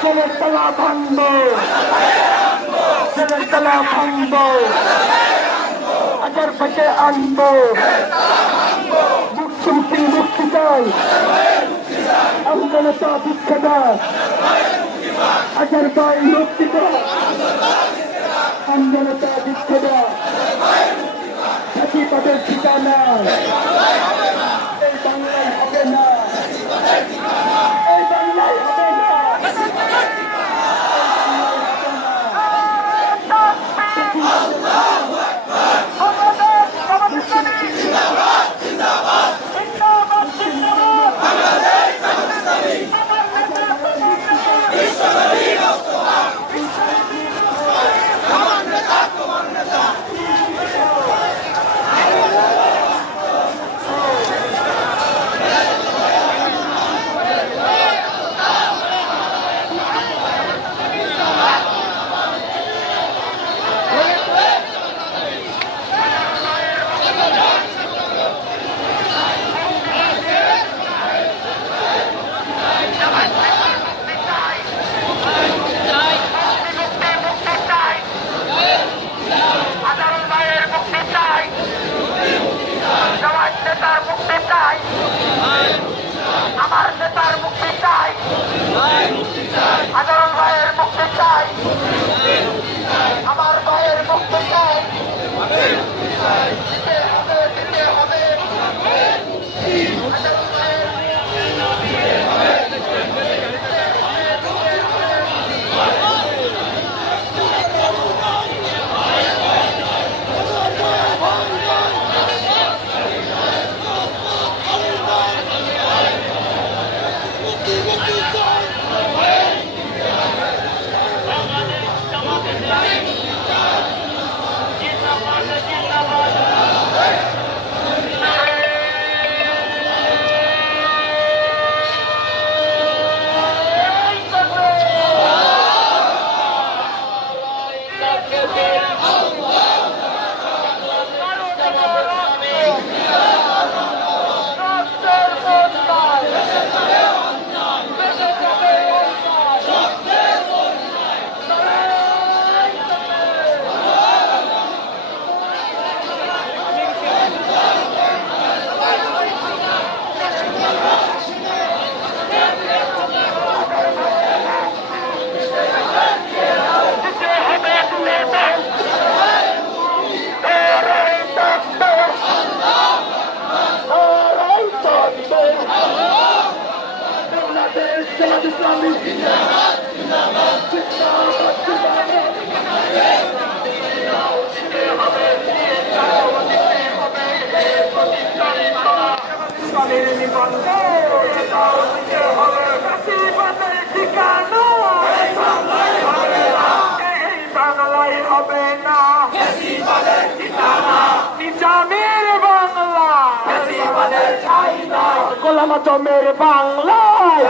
ছেলের তলা ভাঙবো, ছেলের তলা ভাঙবো, হাজার পাশে আনবো, মুক্তি মুক্তি চাই, আমজনতা বিক্ষেদার, হাজার ভাই মুক্তি চাই, আমজনতা বিক্ষেদার, ফাঁসিবাদের ঠিকানা এই বাংলায় হবে না, এই বাংলায় হবে না। আমার নেতার মুক্তি চাই, সাধারণ ভাইয়ের মুক্তি চাই, আমার ভাইয়ের মুক্তি চাই, দিতে হবে দিতে হবে। গোলামাজমের বাংলায়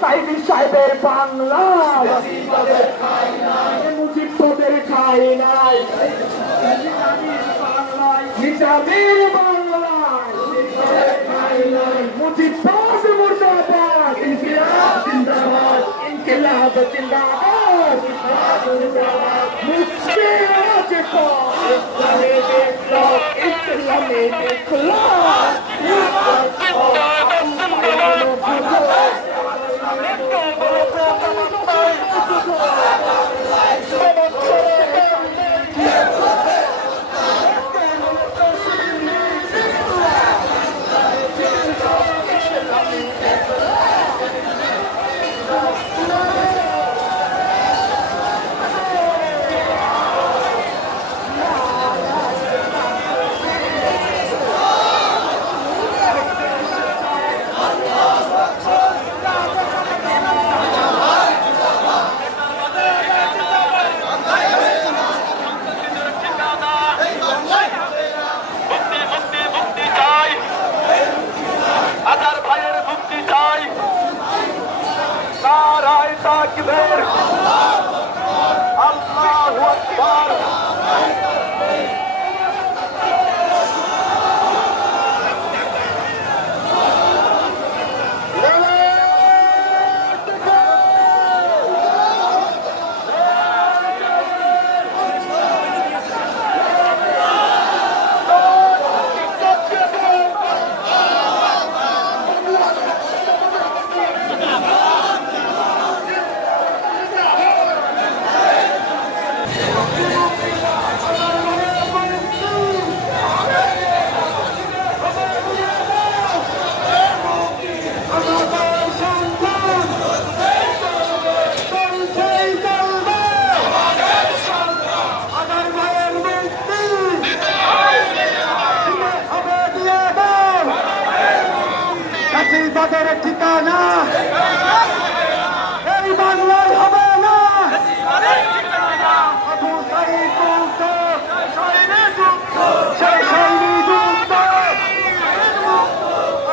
সাইদি সাহেবের বাংলায় মুজিবদের ঠাই নাই, নিজামের বাংলায় মুজিববাদ মুর্দাবাদ, ইনকিলাব জিন্দাবাদ, ইনকিলাব জিন্দাবাদ, মুক্তি রাজপথ, ইসলামী বিপ্লব, ইসলামী বিপ্লব। ঠিকানা এই বাংলায় হবে না। আবু সাঈদ মুক্ত, শেষ হয়নি যুদ্ধ,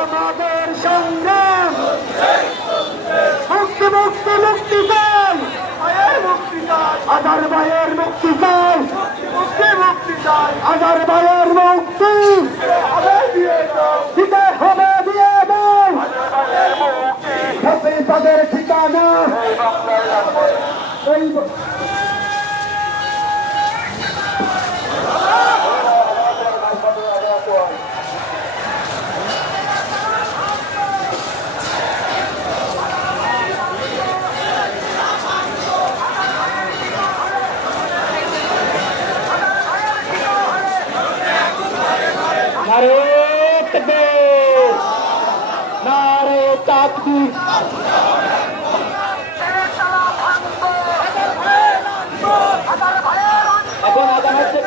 আমাদের সংগ্রাম মুক্তি মুক্তি মুক্তি চাই, আজার ভাইয়ের মুক্তি চাই, মুক্তি মুক্তি চাই, আজার ভাইয়ের মুক্তি দিতে হবে, দিয়ে দাও তাদের ঠিকানা এই নারে তাকবীর, এখন আদান হচ্ছে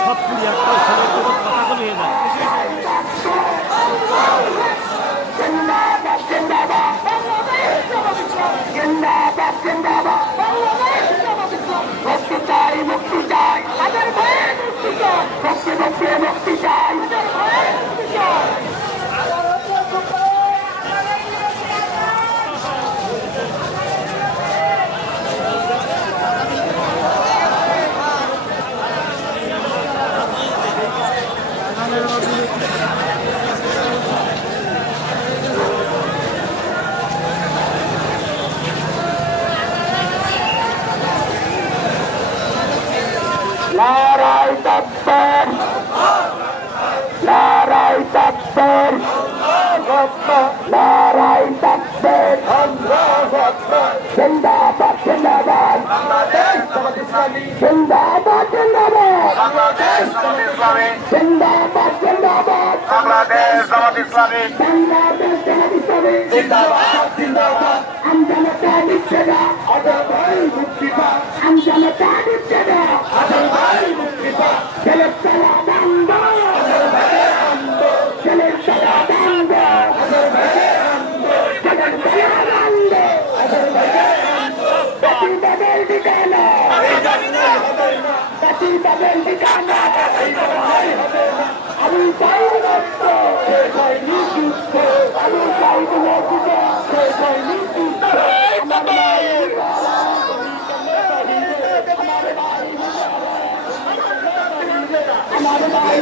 সব পুরি একটা কথা বলিয়ে যায়। মুক্তি চাই, মুক্তি চাই, মুক্তি মুক্তি মুক্তি চাই। নারায়ে তাকবীর, নারায়ে তাকবীর, নারায়ে তাকবীর, আল্লাহু আকবার। জিন্দাবাদ জিন্দাবাদ বাংলাদেশ জামাত ইসলামী, জিন্দাবাদ জিন্দাবাদ বাংলাদেশ জামাত ইসলামী, জিন্দাবাদ জিন্দাবাদ বাংলাদেশ জামাত ইসলামী, বাংলাদেশ জামাত ইসলামী, জিন্দাবাদ জিন্দাবাদ। আমজনতা দিচ্ছে না, আজাদ ভাই মুক্তি পাক, আমজনতা দিচ্ছে না, আজাদ ভাই মুক্তি পাক। ছেলের সারা বন্ধ, আজাদ ভাই বন্ধ, ছেলের সারা বন্ধ, আজাদ ভাই বন্ধ, ছেলের সারা বন্ধ, আজাদ ভাই বন্ধ। বাতিল বাবেল ঠিকানা, বাতিল বাবেল ঠিকানা, আমি চাই মুক্ত, শেষ হয়নি যুদ্ধ, আমি চাই মুক্ত, শেষ হয়নি যুদ্ধ। আমার ভাই আমার ভাই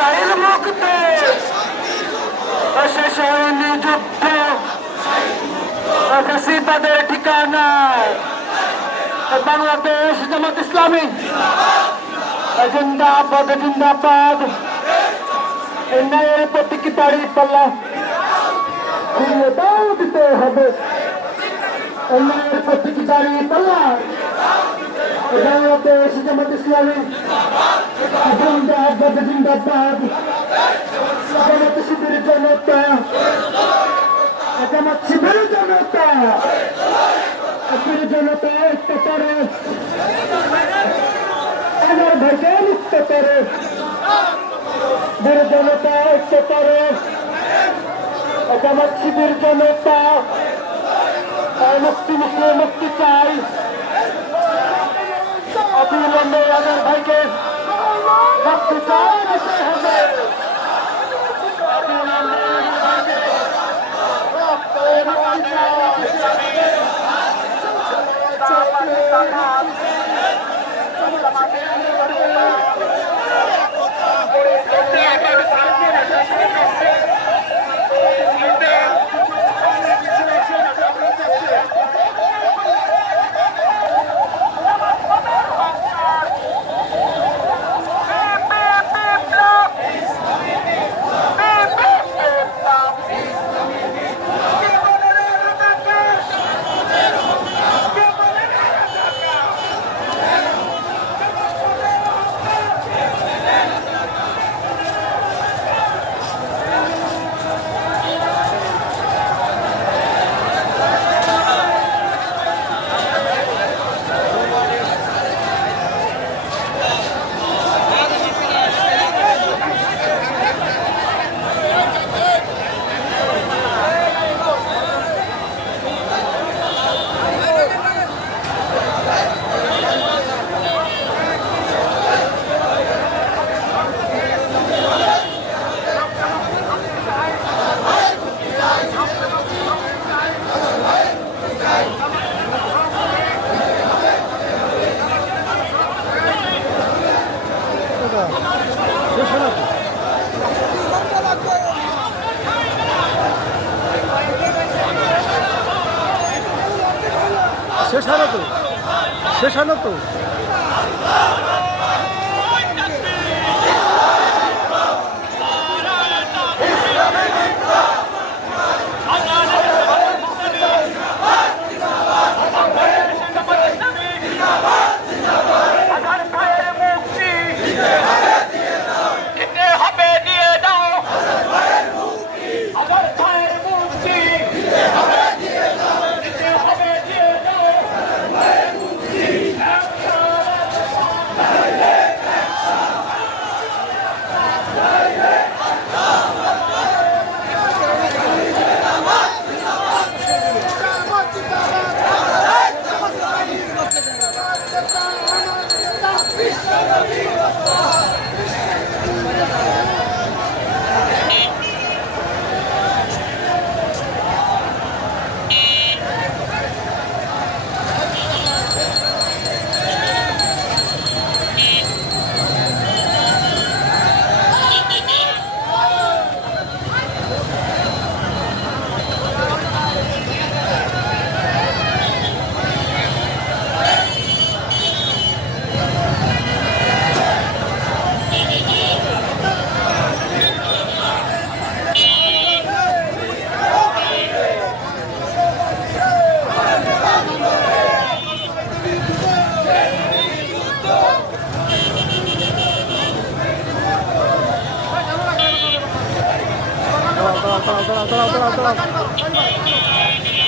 চাইল মুক্তি শেষ হয়নি যুদ্ধ তাদের ঠিকানা বাংলাদেশ জামাত ইসলামী জিন্দাবাদ জিন্দাবাদ ন্যায়ের প্রতীক দাঁড়িয়ে পাল্লা দাও দিতে হবে ন্যায়ের প্রতীক দাঁড়িয়ে পাল্লা বাংলাদেশ জামাত ইসলামী জিন্দাবাদ জিন্দাবাদ জামাত শিবির জনতা জামাত শিবির জনতা জনতা মুক্ত করে আমার ভাইকে মুক্ত করে বড় জনতা মুক্ত করে জামাত শিবির জনতা মুক্তি মুক্তি মুক্তি চাই অবিলম্বে আমার ভাইকে মুক্তি চাই দিতে হবে শেষ হলো তো শেষ হলো তো দাঁড়াও দাঁড়াও দাঁড়াও দাঁড়াও দাঁড়াও দাঁড়াও